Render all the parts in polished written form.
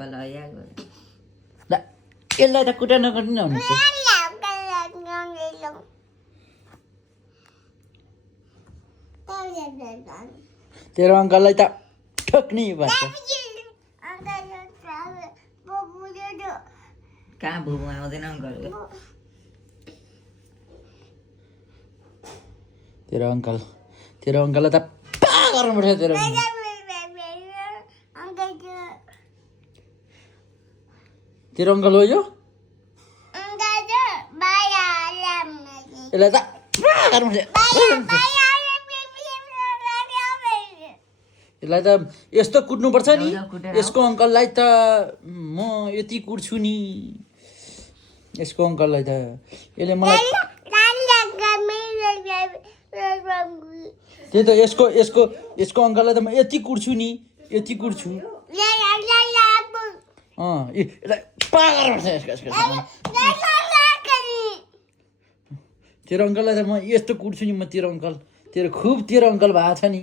uncle आया ल यसलाई त कुटा नगर्नु न हुन्छ तेरो अङ्कललाई त ठोक्नै पर्छ कहाँ बुबु आउँदैन अङ्कलको तेरो अङ्कललाई त पा गर्नुपर्छ तेरो तेरो अङ्कल हो यो यसलाई त पा गर्नुपर्छ यसलाई त यस्तो कुट्नुपर्छ नि यसको अङ्कललाई त म यति कुट्छु नि यसको अङ्कललाई त यसले मलाई त्यही त यसको अङ्कललाई त म यति कुट्छु नि यति कुट्छु यसलाई पा गर्नुपर्छ तेरो अङ्कललाई त म यस्तो कुट्छु नि म तेरो अङ्कल तेरो अङ्कल भएको छ नि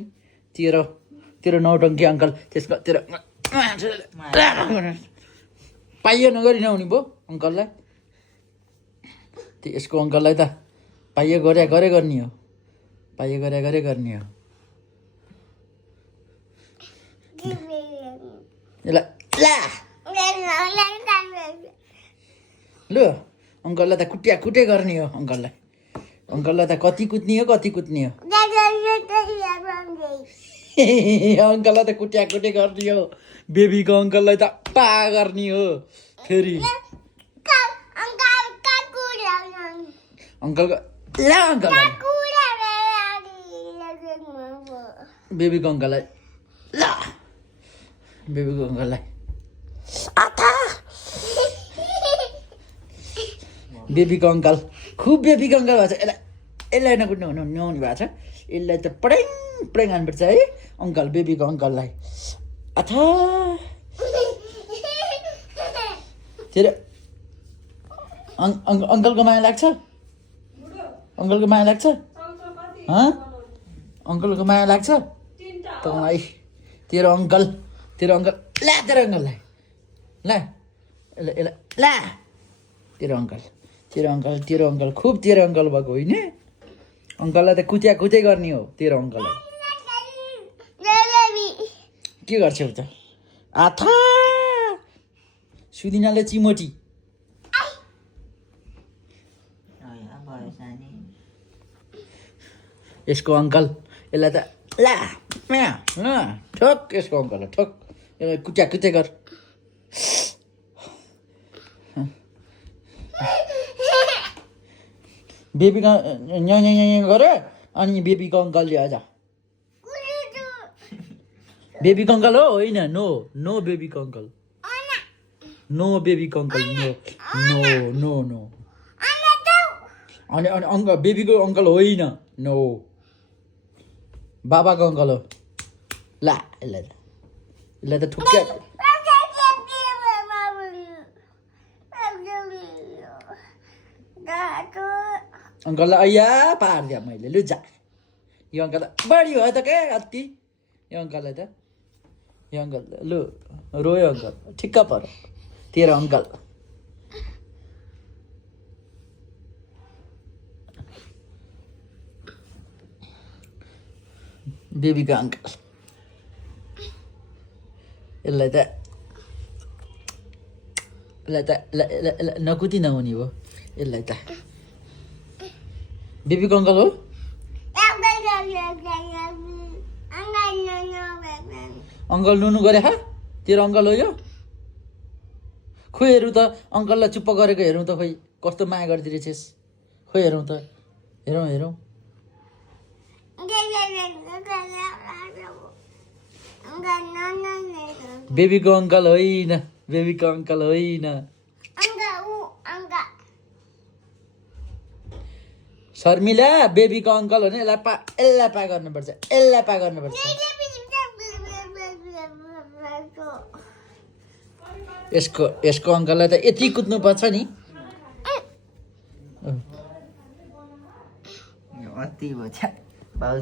तेरो नौटङ्की अङ्कल त्यसको तेरो पाइयो नगरी नहुने भयो अङ्कललाई यसको अङ्कललाई त पाइयो गरे गर्ने हो पाइयो गरे गर्ने हो लु अङ्कललाई त कुटे गर्ने हो अङ्कललाई त कति कुट्ने हो अङ्कललाई त कुटे गर्ने हो बेबीको अङ्कललाई त पा गर्ने हो फेरि अङ्कलको अङ्कललाई बेबीको अङ्कललाई बेबीको अङ्कल खुब बेबीको अङ्कल भएको छ यसलाई नकुट्नु नहुने भएको छ यसलाई त पड्याङ हान्नुपर्छ है अङ्कल बेबीको अङ्कललाई अथा तेरो अङ्कलको माया लाग्छ अङ्कलको माया लाग्छ अङ्कलको माया लाग्छ तँलाई तेरो अङ्कल ला तेरो अङ्कललाई ला ला तेरो अङ्कल खुब तेरो अङ्कल भएको होइन अङ्कललाई त कुटे गर्ने हो तेरो अङ्कललाई के गर्छौ त आथा सुदिनाले चिमोटी यसको अङ्कल यसलाई त ला ठोक यसको अङ्कललाई ठोक यसलाई कुटे गर बेबीको गऱ्यो अनि बेबीको अङ्कल ल्याएर बेबीको अङ्कल हो होइन नो बेबीको अङ्कल नो अनि बेबीको अङ्कल होइन नो बाबाको अङ्कल हो ला यसलाई त ठुक्क्या अङ्कललाई अయ్యా पारिदिएँ मैले लु जा यो अङ्कल त बढी भयो त क्या अति यो अङ्कललाई त यो अङ्कल लु रोयो अङ्कल ठिक्क पर्यो तेरो अङ्कल बेबीको अङ्कल यसलाई त नकुती नहुने हो यसलाई त बेबीको अङ्कल हो अङ्कल नुनु गरे तेरो अङ्कल हो यो खोइ हेरौँ त अङ्कललाई चुप्प गरेको हेरौँ त खोइ कस्तो माया गरिदिरहेछस् खोइ हेरौँ त हेरौँ बेबीको अङ्कल होइन शर्मिला बेबीको अङ्कल हो नि यसलाई पा गर्नुपर्छ यसको अङ्कललाई त यति कुद्नुपर्छ नि अति भयो